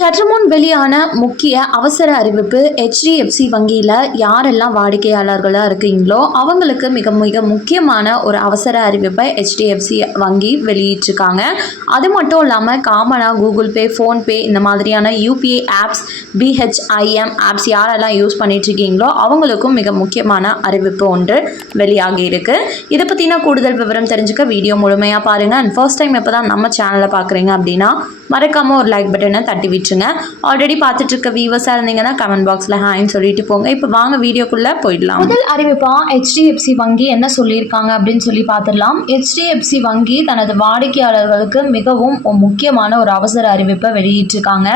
சற்று முன் வெளியான முக்கிய அவசர அறிவிப்பு ஹெச்டிஎஃப்சி வங்கியில் யாரெல்லாம் வாடிக்கையாளர்களாக இருக்கீங்களோ அவங்களுக்கு மிக மிக முக்கியமான ஒரு அவசர அறிவிப்பை ஹெச்டிஎஃப்சி வங்கி வெளியிட்டிருக்காங்க. அது மட்டும் இல்லாமல் காமனாக கூகுள் பே ஃபோன்பே இந்த மாதிரியான யூபிஐ ஆப்ஸ் பிஹெச்ஐஎம் ஆப்ஸ் யாரெல்லாம் யூஸ் பண்ணிகிட்ருக்கீங்களோ அவங்களுக்கும் மிக முக்கியமான அறிவிப்பு ஒன்று வெளியாகி இருக்குது இதை பற்றின கூடுதல் விவரம் தெரிஞ்சுக்க வீடியோ முழுமையாக பாருங்கள் அண்ட் ஃபர்ஸ்ட் டைம் இப்போ தான் நம்ம சேனலை பார்க்குறீங்க அப்படின்னா மறக்காமல் ஒரு லைக் பட்டனை தட்டி விட்டுருங்க ஆல்ரெடி பார்த்துட்டு இருக்க வியூவர்ஸாக இருந்தீங்கன்னா கமெண்ட் பாக்ஸில் ஹாய்னு சொல்லிட்டு போங்க. இப்போ வாங்க வீடியோக்குள்ளே போயிடலாம். முதல் அறிவிப்பா ஹெச்டிஎஃப்சி வங்கி என்ன சொல்லியிருக்காங்க அப்படின்னு சொல்லி பார்த்துடலாம். ஹெச்டிஎஃப்சி வங்கி தனது வாடிக்கையாளர்களுக்கு மிகவும் முக்கியமான ஒரு அவசர அறிவிப்பை வெளியிட்டிருக்காங்க.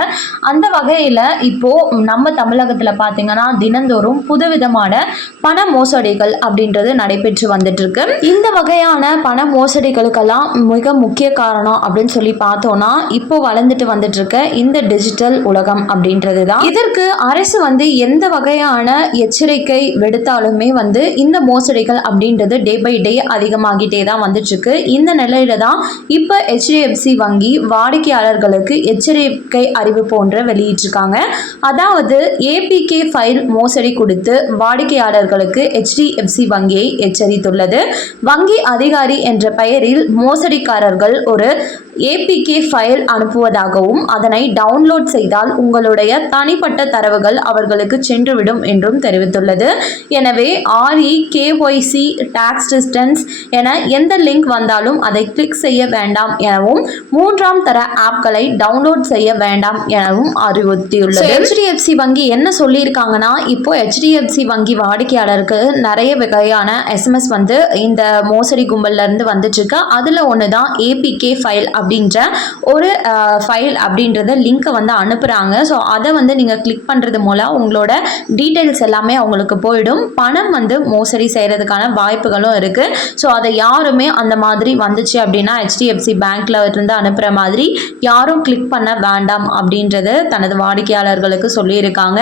அந்த வகையில் இப்போ நம்ம தமிழகத்தில் பார்த்தீங்கன்னா தினந்தோறும் புதுவிதமான பண மோசடிகள் அப்படின்றது நடைபெற்று வந்துட்டு இருக்கு இந்த வகையான பண மோசடிகளுக்கெல்லாம் மிக முக்கிய காரணம் அப்படின்னு சொல்லி பார்த்தோம்னா இப்போ வளர்ந்துட்டு வந்துட்டு இருக்க இந்த டிஜிட்டல் டிஜிட்டல் உலகம் அப்படின்றது தான் இதற்கு அரசு வந்து எந்த வகையான எச்சரிக்கை விடுத்தாலுமே வந்து இந்த மோசடிகள் அப்படின்றது டே பை டே அதிகமாகிட்டே தான் வந்துட்டு இருக்கு இந்த நிலையில தான் இப்போ ஹெச்டிஎஃப்சி வங்கி வாடிக்கையாளர்களுக்கு எச்சரிக்கை அறிவிப்பு போன்ற வெளியிட்டிருக்காங்க. அதாவது ஏபிகே ஃபைல் மோசடி கொடுத்து வாடிக்கையாளர்களுக்கு ஹெச்டிஎஃப்சி வங்கியை எச்சரித்துள்ளது. வங்கி அதிகாரி என்ற பெயரில் மோசடிக்காரர்கள் ஒரு ஏபிகே ஃபைல் அனுப்புவதாகவும் அதனை டவுன் டவுன்லோட் செய்தால் உங்களுடைய தனிப்பட்ட தரவுகள் அவர்களுக்கு சென்றுவிடும் என்றும் தெரிவித்துள்ளது. எனவே ஆர்இ கேஒய்சி டாக்ஸ் டிஸ்டன்ஸ் என எந்த லிங்க் வந்தாலும் அதை கிளிக் செய்ய வேண்டாம் எனவும் மூன்றாம் தர ஆப்களை டவுன்லோட் செய்ய வேண்டாம் எனவும் அறிவுறுத்தியுள்ளது. ஹெச்டிஎஃப்சி வங்கி என்ன சொல்லியிருக்காங்கன்னா இப்போ ஹெச்டிஎஃப்சி வங்கி வாடிக்கையாளருக்கு நிறைய வகையான எஸ்எம்எஸ் வந்து இந்த மோசடி கும்பல்ல இருந்து வந்துட்டு இருக்கு அதுல ஒன்று தான் ஏபிகே ஃபைல் அப்படின்ற ஒரு ஃபைல் அப்படின்றத லிங்க்கை வந்து அனுப்புகிறாங்க ஸோ அதை வந்து நீங்கள் கிளிக் பண்ணுறது மூலம் உங்களோட டீட்டெயில்ஸ் எல்லாமே அவங்களுக்கு போயிடும். பணம் வந்து மோசடி செய்கிறதுக்கான வாய்ப்புகளும் இருக்குது ஸோ அதை யாருமே அந்த மாதிரி வந்துச்சு அப்படின்னா ஹெச்டிஎஃப்சி பேங்க்கில் இருந்து அனுப்புகிற மாதிரி யாரும் கிளிக் பண்ண வேண்டாம் அப்படின்றது தனது வாடிக்கையாளர்களுக்கு சொல்லியிருக்காங்க.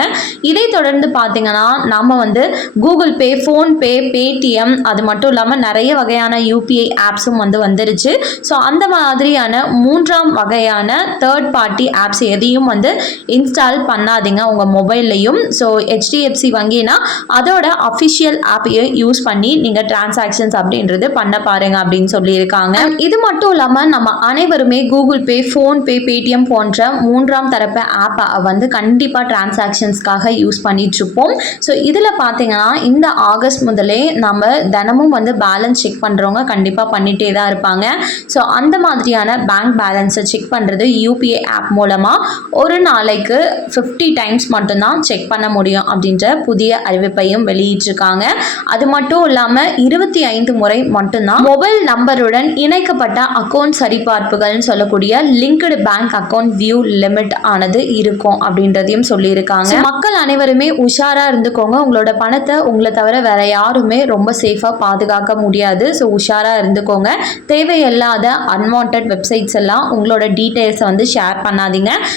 இதை தொடர்ந்து பார்த்தீங்கன்னா நம்ம வந்து கூகுள் பே ஃபோன்பே பேடிஎம் அது மட்டும் இல்லாமல் நிறைய வகையான யூபிஐ ஆப்ஸும் வந்து வந்துருச்சு. ஸோ அந்த மாதிரியான மூன்றாம் வகையான தேர்ட் பார்ட்டி ஆப்ஸ் எதையும் வந்து இன்ஸ்டால் பண்ணாதீங்க உங்கள் மொபைல்லையும் ஸோ ஹெச்டிஎஃப்சி வங்கினா அதோட அஃபிஷியல் ஆப்பையும் யூஸ் பண்ணி நீங்கள் டிரான்சாக்ஷன்ஸ் அப்படின்றது பண்ண பாருங்க அப்படின்னு சொல்லியிருக்காங்க. இது மட்டும் இல்லாமல் நம்ம அனைவருமே கூகுள் பே ஃபோன்பே பேடிஎம் போன்ற மூன்றாம் தரப்பு ஆப்பை வந்து கண்டிப்பாக டிரான்சாக்ஷன்ஸ்க்காக யூஸ் பண்ணிகிட்ருப்போம் ஸோ இதில் பார்த்தீங்கன்னா இந்த ஆகஸ்ட் முதலே நம்ம தினமும் வந்து பேலன்ஸ் செக் பண்ணுறவங்க கண்டிப்பாக பண்ணிகிட்டே தான் இருப்பாங்க. ஸோ அந்த மாதிரியான பேங்க் பேலன்ஸை செக் பண்ணுறது யூபிஐ ஆப் மூலமாக ஒரு நாளைக்கு ஃபிஃப்டி டைம்ஸ் மட்டும்தான் செக் பண்ண முடியும் அப்படின்ற புதிய அறிவிப்பையும் வெளியிட்டிருக்காங்க. அது மட்டும் இல்லாமல் இருபத்தி ஐந்து முறை மட்டும்தான் மொபைல் நம்பருடன் இணைக்கப்பட்ட அக்கௌண்ட் சரிபார்ப்புகள்னு சொல்லக்கூடிய linked bank account view limit ஆனது இருக்கும் அப்படின்றதையும் சொல்லியிருக்காங்க. மக்கள் அனைவருமே உஷாராக இருந்துக்கோங்க. உங்களோட பணத்தை உங்களை தவிர வேற யாருமே ரொம்ப சேஃபாக பாதுகாக்க முடியாது. ஸோ உஷாராக இருந்துக்கோங்க. தேவையில்லாத அன்வான்ட் வெப்சைட்ஸ் எல்லாம் உங்களோட டீட்டெயில்ஸை வந்து ஷேர் பண்ணாதீங்க.